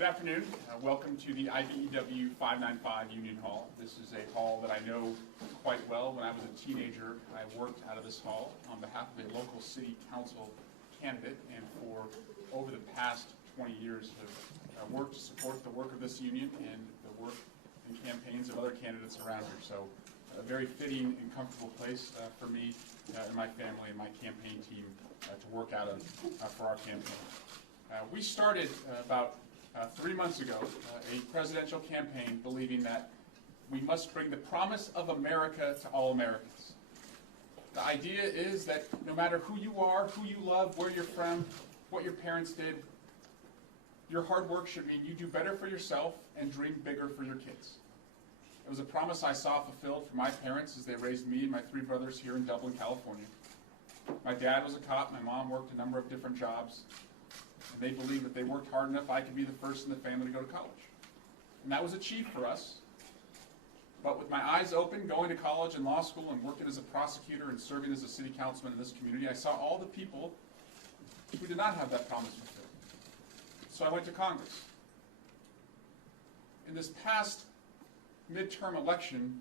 Good afternoon. Welcome to the IBEW 595 Union Hall. This is a hall that I know quite well. When I was a teenager, I worked out of this hall on behalf of a local city council candidate, and for over the past 20 years have worked to support the work of this union and the work and campaigns of other candidates around here. So a very fitting and comfortable place for me and my family and my campaign team to work out of for our campaign. We started about 3 months ago a presidential campaign believing that we must bring the promise of America to all Americans. The idea is that no matter who you are, who you love, where you're from, what your parents did, your hard work should mean you do better for yourself and dream bigger for your kids. It was a promise I saw fulfilled for my parents as they raised me and my 3 brothers here in Dublin, California. My dad was a cop, my mom worked a number of different jobs, and they believed that they worked hard enough I could be the first in the family to go to college. And that was achieved for us. But with my eyes open, going to college and law school and working as a prosecutor and serving as a city councilman in this community, I saw all the people who did not have that promise fulfilled. So I went to Congress. In this past midterm election,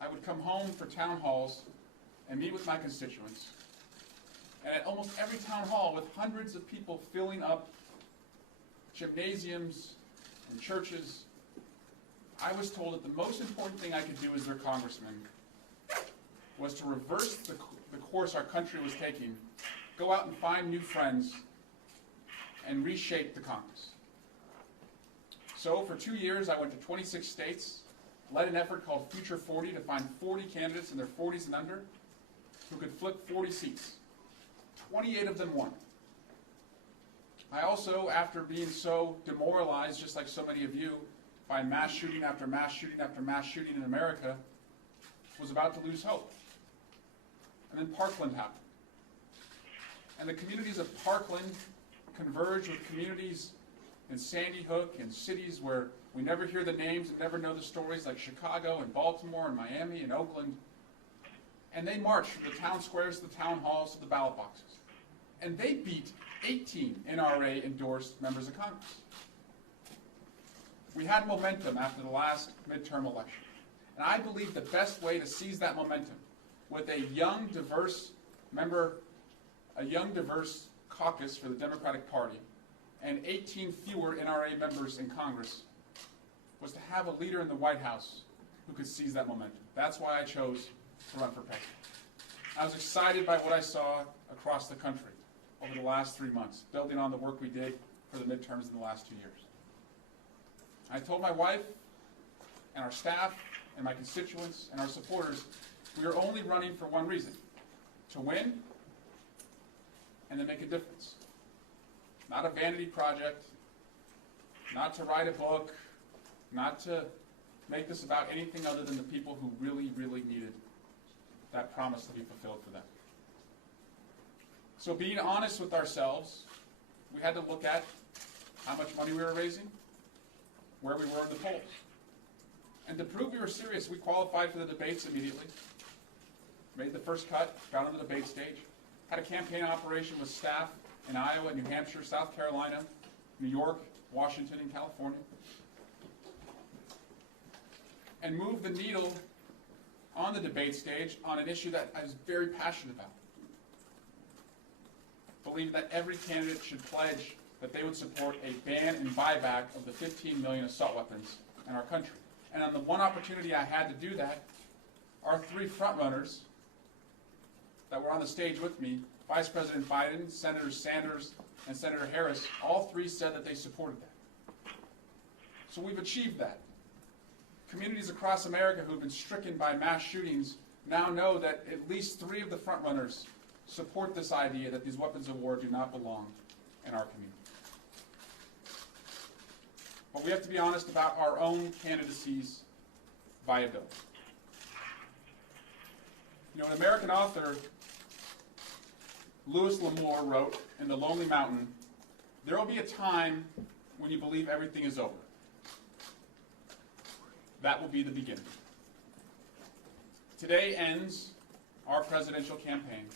I would come home for town halls and meet with my constituents. And at almost every town hall, with hundreds of people filling up gymnasiums and churches, I was told that the most important thing I could do as their congressman was to reverse the course our country was taking, go out and find new friends, and reshape the Congress. So for 2 years, I went to 26 states, led an effort called Future 40 to find 40 candidates in their 40s and under who could flip 40 seats. 28 of them won. I also, after being so demoralized, just like so many of you, by mass shooting after mass shooting after mass shooting in America, was about to lose hope. And then Parkland happened. And the communities of Parkland converged with communities in Sandy Hook and cities where we never hear the names and never know the stories, like Chicago and Baltimore and Miami and Oakland. And they marched from the town squares to the town halls to the ballot boxes. And they beat 18 NRA-endorsed members of Congress. We had momentum after the last midterm election. And I believe the best way to seize that momentum with a young, diverse caucus for the Democratic Party and 18 fewer NRA members in Congress was to have a leader in the White House who could seize that momentum. That's why I chose to run for president. I was excited by what I saw across the country over the last 3 months, building on the work we did for the midterms in the last 2 years. I told my wife and our staff and my constituents and our supporters we are only running for one reason: to win and to make a difference. Not a vanity project, not to write a book, not to make this about anything other than the people who really, really needed that promise to be fulfilled for them. So being honest with ourselves, we had to look at how much money we were raising, where we were in the polls. And to prove we were serious, we qualified for the debates immediately, made the first cut, got on the debate stage, had a campaign operation with staff in Iowa, New Hampshire, South Carolina, New York, Washington, and California, and moved the needle on the debate stage on an issue that I was very passionate about. Believed that every candidate should pledge that they would support a ban and buyback of the 15 million assault weapons in our country. And on the one opportunity I had to do that, our 3 frontrunners that were on the stage with me, Vice President Biden, Senator Sanders, and Senator Harris, all 3 said that they supported that. So we've achieved that. Communities across America who have been stricken by mass shootings now know that at least 3 of the frontrunners support this idea that these weapons of war do not belong in our community. But we have to be honest about our own candidacy's viability. You know, an American author, Louis L'Amour, wrote in The Lonely Mountain, "There will be a time when you believe everything is over. That will be the beginning." Today ends our presidential campaign,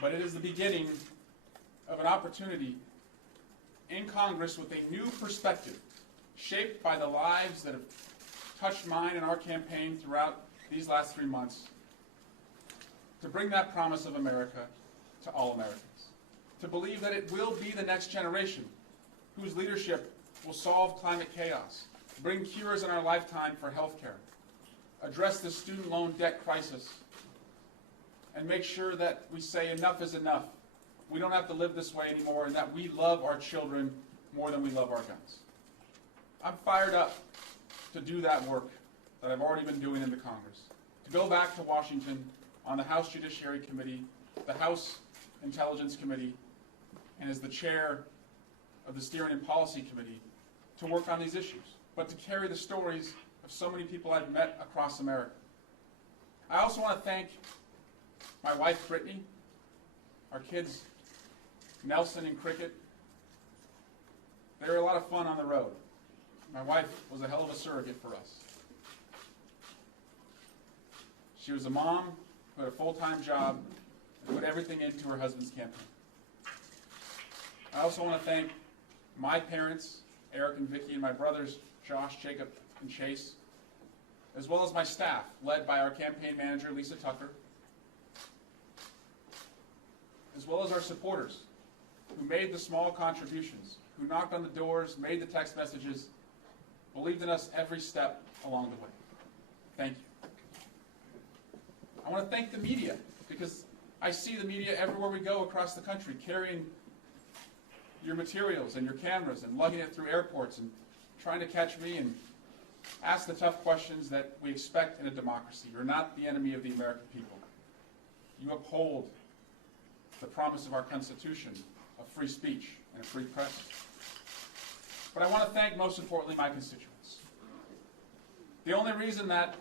but it is the beginning of an opportunity in Congress with a new perspective, shaped by the lives that have touched mine and our campaign throughout these last 3 months, to bring that promise of America to all Americans, to believe that it will be the next generation whose leadership will solve climate chaos, bring cures in our lifetime for health care, address the student loan debt crisis, and make sure that we say enough is enough. We don't have to live this way anymore, and that we love our children more than we love our guns. I'm fired up to do that work that I've already been doing in the Congress, to go back to Washington on the House Judiciary Committee, the House Intelligence Committee, and as the chair of the Steering and Policy Committee, to work on these issues, but to carry the stories of so many people I've met across America. I also want to thank my wife, Brittany, our kids, Nelson and Cricket. They were a lot of fun on the road. My wife was a hell of a surrogate for us. She was a mom who had a full-time job and put everything into her husband's campaign. I also want to thank my parents, Eric and Vicki, and my brothers, Josh, Jacob, and Chase, as well as my staff, led by our campaign manager, Lisa Tucker, as well as our supporters, who made the small contributions, who knocked on the doors, made the text messages, believed in us every step along the way. Thank you. I want to thank the media, because I see the media everywhere we go across the country, carrying your materials and your cameras and lugging it through airports and trying to catch me and ask the tough questions that we expect in a democracy. You're not the enemy of the American people. You uphold the promise of our Constitution of free speech and a free press. But I want to thank, most importantly, my constituents. The only reason that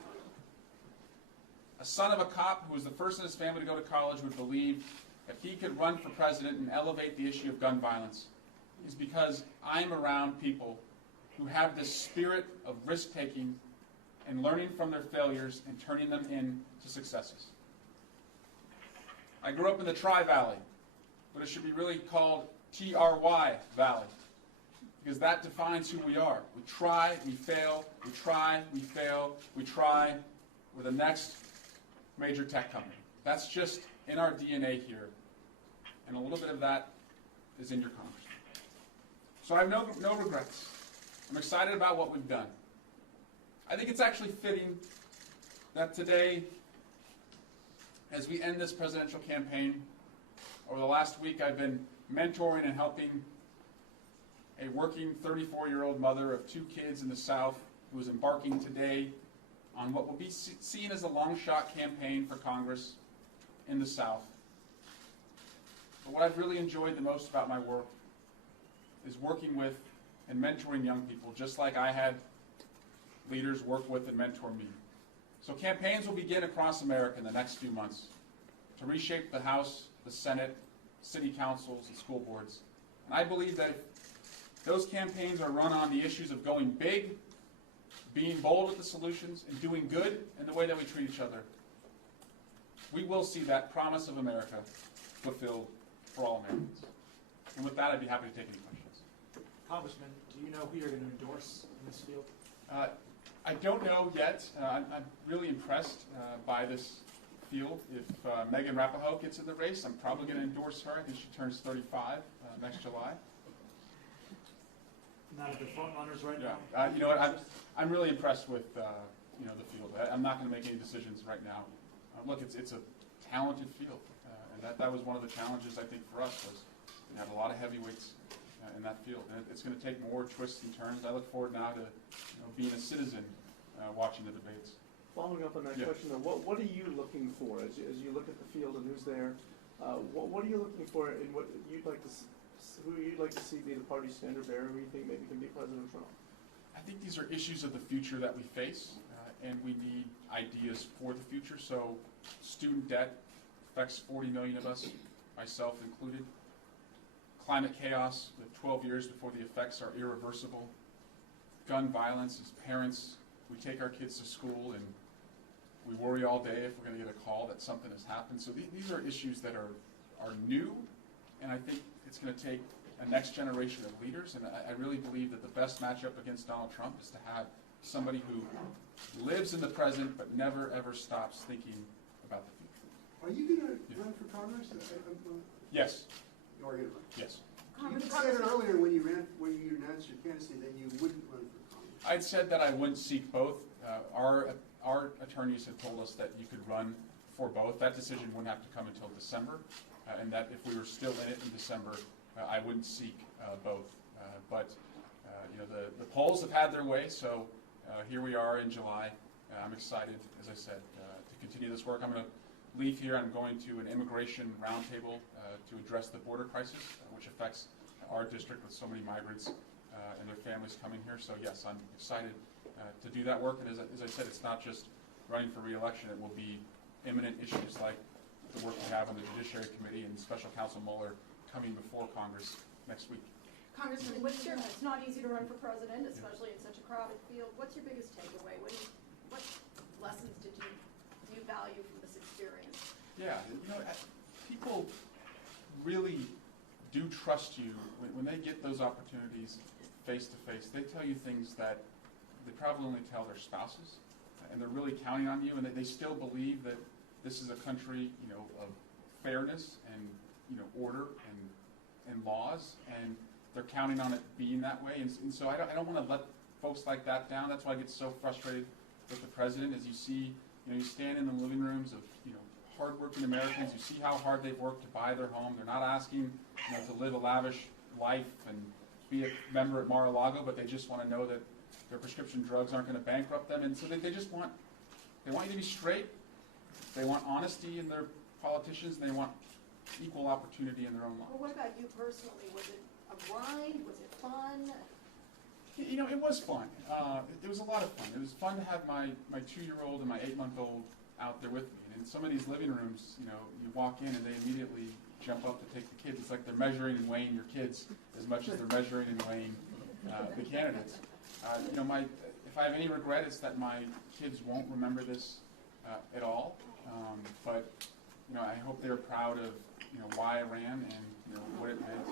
a son of a cop who was the first in his family to go to college would believe that he could run for president and elevate the issue of gun violence is because I'm around people who have this spirit of risk-taking and learning from their failures and turning them into successes. I grew up in the Tri-Valley, but it should be really called TRY Valley, because that defines who we are. We try, we fail, we try, we fail, we try. We're the next major tech company. That's just in our DNA here, and a little bit of that is in your Congress. So I have no regrets. I'm excited about what we've done. I think it's actually fitting that today, as we end this presidential campaign, over the last week I've been mentoring and helping a working 34-year-old mother of 2 kids in the South who is embarking today on what will be seen as a long-shot campaign for Congress in the South. But what I've really enjoyed the most about my work is working with and mentoring young people, just like I had leaders work with and mentor me. So campaigns will begin across America in the next few months to reshape the House, the Senate, city councils, and school boards. And I believe that if those campaigns are run on the issues of going big, being bold with the solutions, and doing good in the way that we treat each other, we will see that promise of America fulfilled for all Americans. And with that, I'd be happy to take any questions. Congressman, do you know who you're going to endorse in this field? I don't know yet. I'm really impressed by this field. If Megan Rappahoe gets in the race, I'm probably going to endorse her. I think she turns 35 next July. Not at the front runners right Yeah. now? You know what? I'm really impressed with the field. I'm not going to make any decisions right now. Look, it's a talented field, and that was one of the challenges I think for us was we had a lot of heavyweights in that field, and it's going to take more twists and turns. I look forward now to being a citizen watching the debates. Following up on that question, though, what are you looking for as you look at the field and who's there? What are you looking for in what you'd like to who you'd like to see be the party's standard bearer? Who you think maybe can be President Trump? I think these are issues of the future that we face, and we need ideas for the future. So, student debt affects 40 million of us, myself included. Climate chaos, with 12 years before the effects are irreversible. Gun violence, as parents, we take our kids to school and we worry all day if we're going to get a call that something has happened. So these are issues that are new, and I think it's going to take a next generation of leaders, and I really believe that the best matchup against Donald Trump is to have somebody who lives in the present but never ever stops thinking about the future. Are you going to run for Congress? Yes. You are going to run? Yes. You said earlier when you announced your candidacy that you wouldn't run for Congress. I'd said that I wouldn't seek both. Our attorneys had told us that you could run for both. That decision wouldn't have to come until December, and that if we were still in it in December, I wouldn't seek both. But the polls have had their way, so here we are in July. I'm excited, as I said, to continue this work. I'm going to leave here. I'm going to an immigration roundtable to address the border crisis, which affects our district with so many migrants and their families coming here. So yes, I'm excited to do that work. And as I said, it's not just running for re-election. It will be imminent issues like the work we have on the Judiciary Committee and Special Counsel Mueller coming before Congress next week. Congressman, it's not easy to run for president, especially in such a crowded field. What's your biggest takeaway? What lessons do you value from this experience? Yeah, people really do trust you when they get those opportunities face to face. They tell you things that they probably only tell their spouses, and they're really counting on you, and they still believe that this is a country, of fairness and order and laws, and they're counting on it being that way. And so I don't want to let folks like that down. That's why I get so frustrated with the president. As you see, you stand in the living rooms of hardworking Americans. You see how hard they've worked to buy their home. They're not asking to live a lavish life and be a member at Mar-a-Lago, but they just want to know that their prescription drugs aren't going to bankrupt them. And so they just want you to be straight. They want honesty in their politicians, and they want equal opportunity in their own lives. Well, what about you personally? Was it a grind? Was it fun? It was fun. It was a lot of fun. It was fun to have my 2-year-old and my 8-month-old out there with me. And in some of these living rooms, you walk in and they immediately jump up to take the kids. It's like they're measuring and weighing your kids as much as they're measuring and weighing the candidates. If I have any regret, it's that my kids won't remember this at all. But I hope they're proud of why I ran and what it meant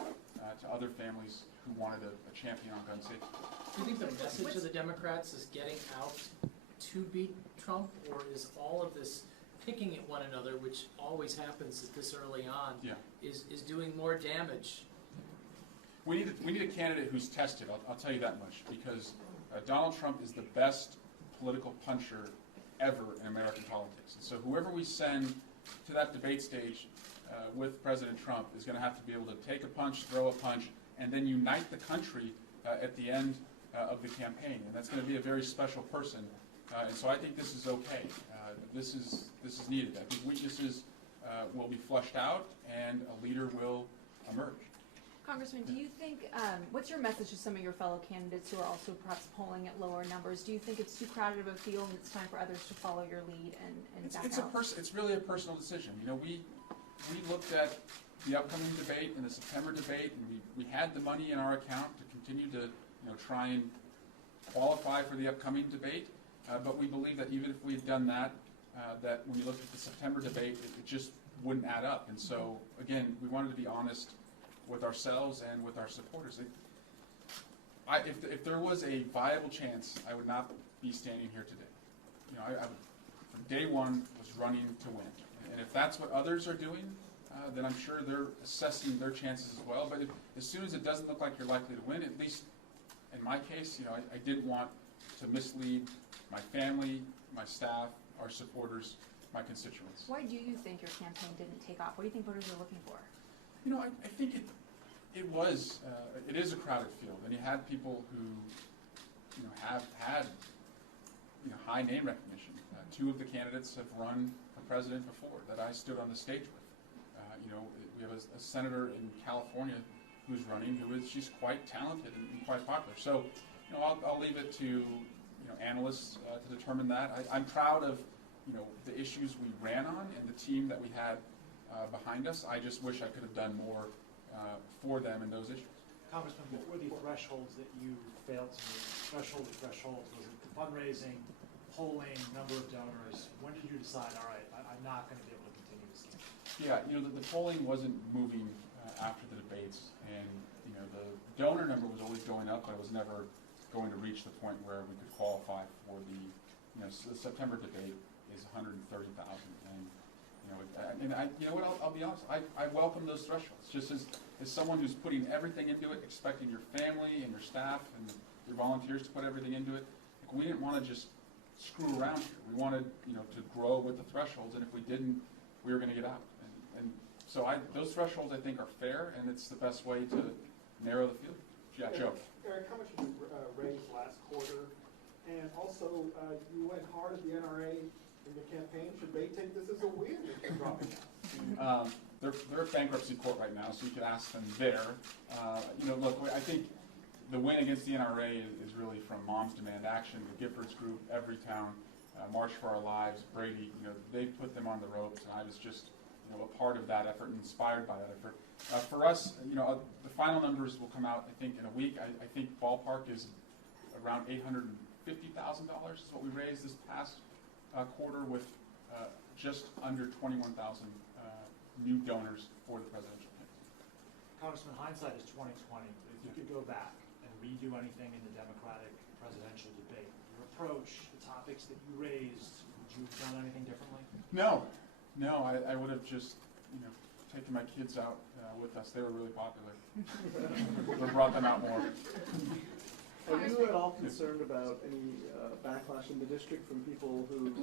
to other families who wanted a champion on gun safety. Do you think the message of the Democrats is getting out to beat Trump, or is all of this picking at one another, which always happens at this early on, is doing more damage? We need a candidate who's tested. I'll tell you that much, because Donald Trump is the best political puncher ever in American politics. And so whoever we send to that debate stage with President Trump is going to have to be able to take a punch, throw a punch, and then unite the country at the end of the campaign. And that's going to be a very special person. And so I think this is okay. This is needed. I think weaknesses will be flushed out, and a leader will emerge. Congressman, do you think, what's your message to some of your fellow candidates who are also perhaps polling at lower numbers? Do you think it's too crowded of a field and it's time for others to follow your lead and back out? It's really a personal decision. We looked at the upcoming debate and the September debate, and we had the money in our account to continue to try and qualify for the upcoming debate. But we believe that even if we had done that, that when you looked at the September debate, it just wouldn't add up. And so, again, we wanted to be honest with ourselves and with our supporters. If there was a viable chance, I would not be standing here today. I from day one was running to win. And if that's what others are doing, then I'm sure they're assessing their chances as well. But as soon as it doesn't look like you're likely to win, at least in my case, I didn't want to mislead my family, my staff, our supporters, my constituents. Why do you think your campaign didn't take off? What do you think voters are looking for? I think it is a crowded field, and you had people who, have had, high name recognition. 2 of the candidates have run for president before that I stood on the stage with. We have a senator in California who's running, she's quite talented and quite popular. So, I'll leave it to analysts to determine that. I'm proud of the issues we ran on and the team that we had behind us. I just wish I could have done more for them in those issues. Congressman, what were the thresholds that you failed to meet? Thresholds. Was it the fundraising, polling, number of donors? When did you decide, all right, I'm not going to be able to continue this campaign? Yeah, the polling wasn't moving after the debates, and the donor number was always going up, but it was never going to reach the point where we could qualify for the September debate is 130,000, and I'll be honest, I welcome those thresholds, just as someone who's putting everything into it, expecting your family and your staff and your volunteers to put everything into it. Like, we didn't want to just screw around here. We wanted, to grow with the thresholds, and if we didn't, we were going to get out. And so those thresholds, I think, are fair, and it's the best way to narrow the field. Yeah, Joe. Eric, how much did you raise last quarter? And also, you went hard at the NRA in the campaign. Should they take this as a win if they're dropping out? They're at bankruptcy court right now, so you could ask them there. Look, I think the win against the NRA is really from Moms Demand Action, the Giffords Group, Everytown, March for Our Lives, Brady. They put them on the ropes, and I was just a part of that effort and inspired by that effort. For us, the final numbers will come out, I think, in a week. I think ballpark is around $850,000 is what we raised this past quarter, with just under 21,000 new donors for the presidential campaign. Congressman, hindsight is 2020. If you could go back and redo anything in the Democratic presidential debate, your approach, the topics that you raised, would you have done anything differently? No, I would have just, taken my kids out with us. They were really popular. Would have brought them out more. Are you at all concerned about any backlash in the district from people who,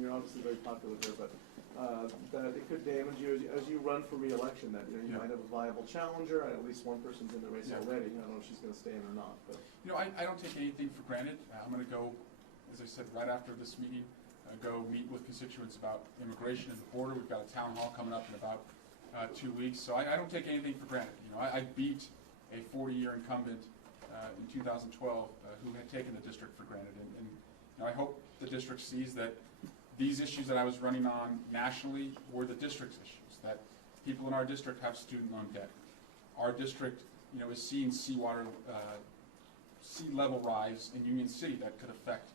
you're obviously very popular here, but that it could damage you as you run for re-election, that you might have a viable challenger, and at least one person's in the race already. I don't know if she's going to stay in or not. But I don't take anything for granted. I'm going to go, as I said, right after this meeting, go meet with constituents about immigration and the border. We've got a town hall coming up in about 2 weeks, so I don't take anything for granted. I beat a 40-year incumbent in 2012 who had taken the district for granted, and I hope the district sees that these issues that I was running on nationally were the district's issues, that people in our district have student loan debt. Our district, is seeing sea level rise in Union City that could affect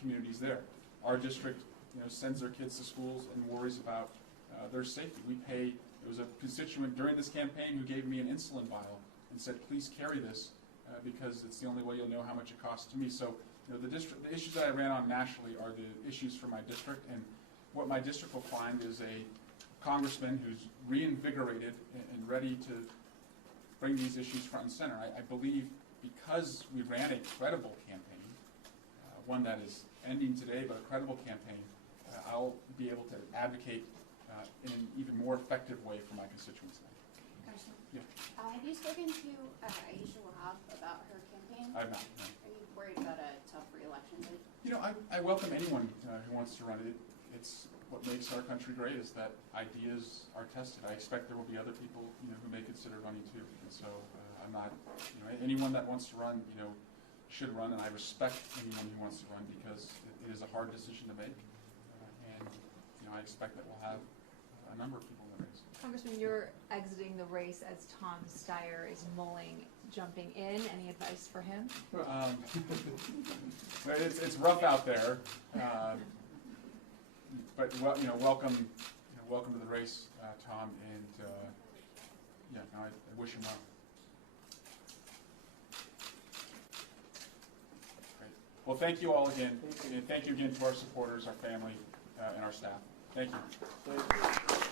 communities there. Our district, sends their kids to schools and worries about their safety. There was a constituent during this campaign who gave me an insulin vial and said, please carry this because it's the only way you'll know how much it costs to me. So, the issues that I ran on nationally are the issues for my district, and what my district will find is a congressman who's reinvigorated and ready to bring these issues front and center. I believe because we ran a credible campaign, one that is ending today, but a credible campaign, I'll be able to advocate in an even more effective way for my constituents. Yeah. Have you spoken to Aisha Wahab about her campaign? I've not. No. Are you worried about a tough re-election bid? I welcome anyone who wants to run it. It's what makes our country great is that ideas are tested. I expect there will be other people, who may consider running too. And so I'm not, anyone that wants to run, should run, and I respect anyone who wants to run because it is a hard decision to make. And I expect that we'll have a number of people in the race. Congressman, you're exiting the race as Tom Steyer is mulling jumping in. Any advice for him? It's rough out there, but welcome to the race, Tom, and I wish him well. Great. Well, thank you all again, and thank you again to our supporters, our family, and our staff. Thank you. Thank you.